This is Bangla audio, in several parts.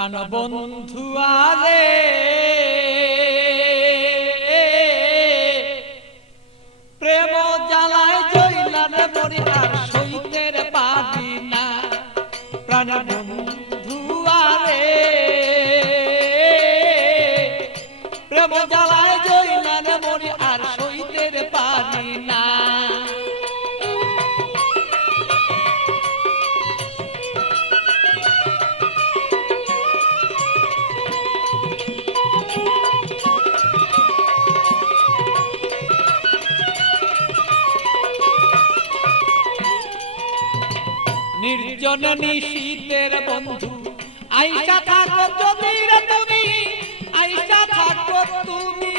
প্রাণবন্ধু আরে প্রেম জ্বালায় জইলার মরি আর সইতের পারি না। প্রাণবন্ধু আরে প্রেম জ্বালায় জইলার মরি আর সইতের পারি না। নির্জন নিশীতের বন্ধু আইসা থাকো যদি রে তুমি, আইসা থাকো তুমি।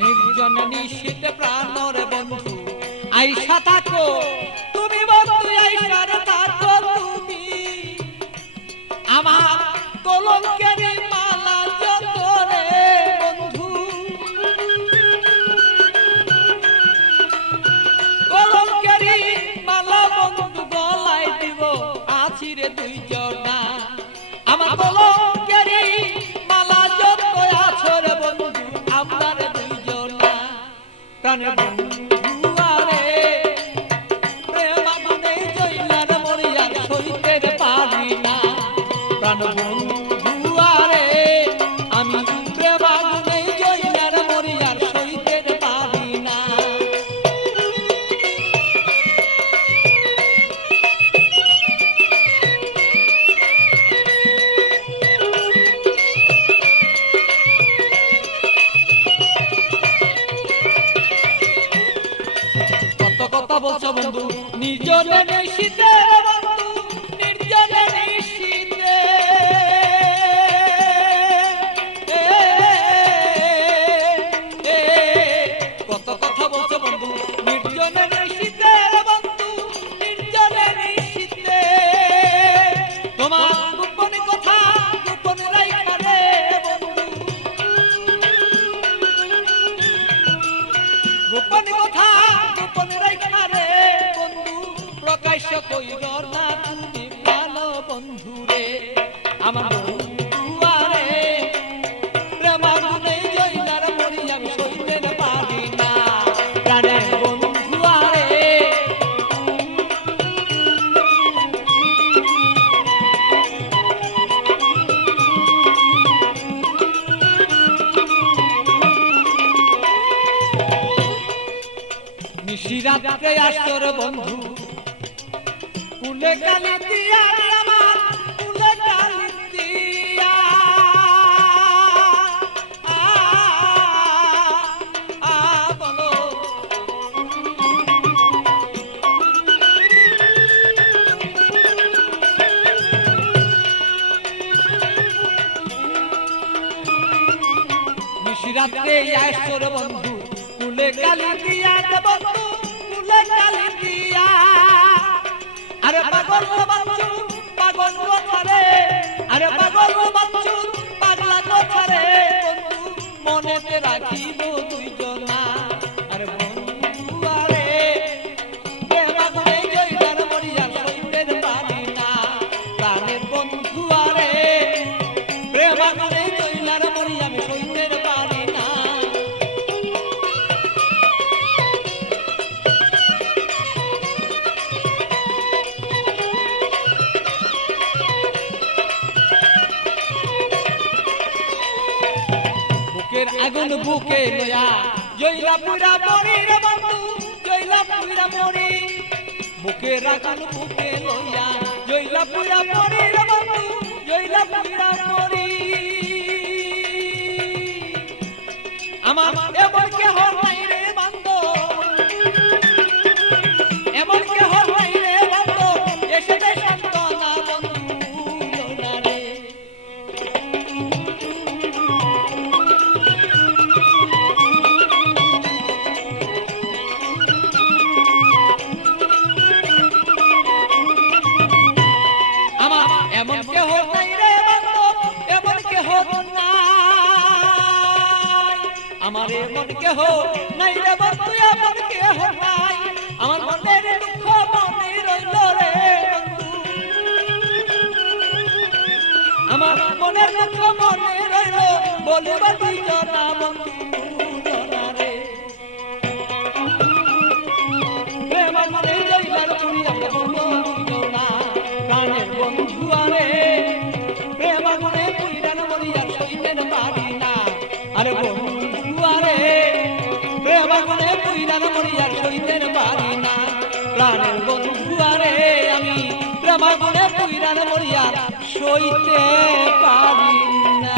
নির্জন নিশীত প্রাণর বন্ধু আইসা থাকো তুমি, বন্ধু আইসা থাকো তুমি। আমার কলঙ্কের মালা যত রে বন্ধু, কলঙ্কের মালা বন্ধু গলায় দিব আছি রে দুইজনা। আমার কলঙ্কের মালা যত আছো রে বন্ধু আমরা রে দুইজনা। প্রাণের বন্ধু আরে প্রেম আগুনে জইলার মরি আর সইতে পারি না। প্রাণবন্ধু আরে আমি প্রেম আগুনে জইলার মরি আর সইতে পারি না। কত কথা বলছো বন্ধু নির্জনে নিশীতে বন্ধু, নির্জনে নিশীতে কত কথা বলছো বন্ধু নির্জনে নিশীতে বন্ধু, নির্জনে নিশীতে। তোমার গোপন কথা গোপন রাইখা রে বন্ধু, গোপন কথা গোপন রাইখা রে বন্ধু। প্রকাশ্য কইর না তুমি প্রাণ বন্ধু রে। আমার বন্ধু আরে প্রেম আগুনে জইলার মরি আমি সইতে পারি না। প্রাণের বন্ধু আরে নিশিরাতে আসর বন্ধু কুলে কালি দিয়া আমার কুলে কালি দিয়া। বলো নিশিরাতে আসর বন্ধু কুলে কালি দিয়া বন্ধু, কুলে কালি দিয়া। আরে পাগল বাচ্চু পাগল কথারে, আরে পাগল বাচ্চু পাগলা কথারে বন্ধু মনেতে রাখিব দুইজনা। আরে বন্ধু আরে প্রেম আগুনে জইলার মরি আর সইতে পারি না। প্রাণের বন্ধু আরে প্রেম আগুনে জইলার মরি আমি সইতে পারি না। বুকের আগুন বুকে লয়া জইলা পুরা মরি রে বন্ধু, জইলা পুরা মরি। বুকের আগুন বুকে লয়া জইলা পুরা মরি রে বন্ধু, জইলা পুরা মরি। আমার এমন কেহ নাই রে বন্ধু, এমন কেহ নাই রে বন্ধু এসে দে সান্তনা বন্ধু না রে। আমার মন কেহ নাই রে বন্ধু আমার কেহ নাই আমার মনের দুঃখ মনে রইল রে বন্ধু আমার মনের দুঃখ মনে রইল বলিবার দুইজনা বন্ধু দুজনা রে প্রেম মনে রইলার পুরি আমরা বন্ধু দুইজনা প্রাণের বন্ধু আরে প্রেম মনে পুইরান মরিয়া সইতেন পারি না আরে বন্ধু আরে প্রেম মনে পুইরান মরিয়া সইতেন পারি না প্রাণের বন্ধু আরে আমি প্রেম মনে পুইরান মরিয়া সইতে পারি না।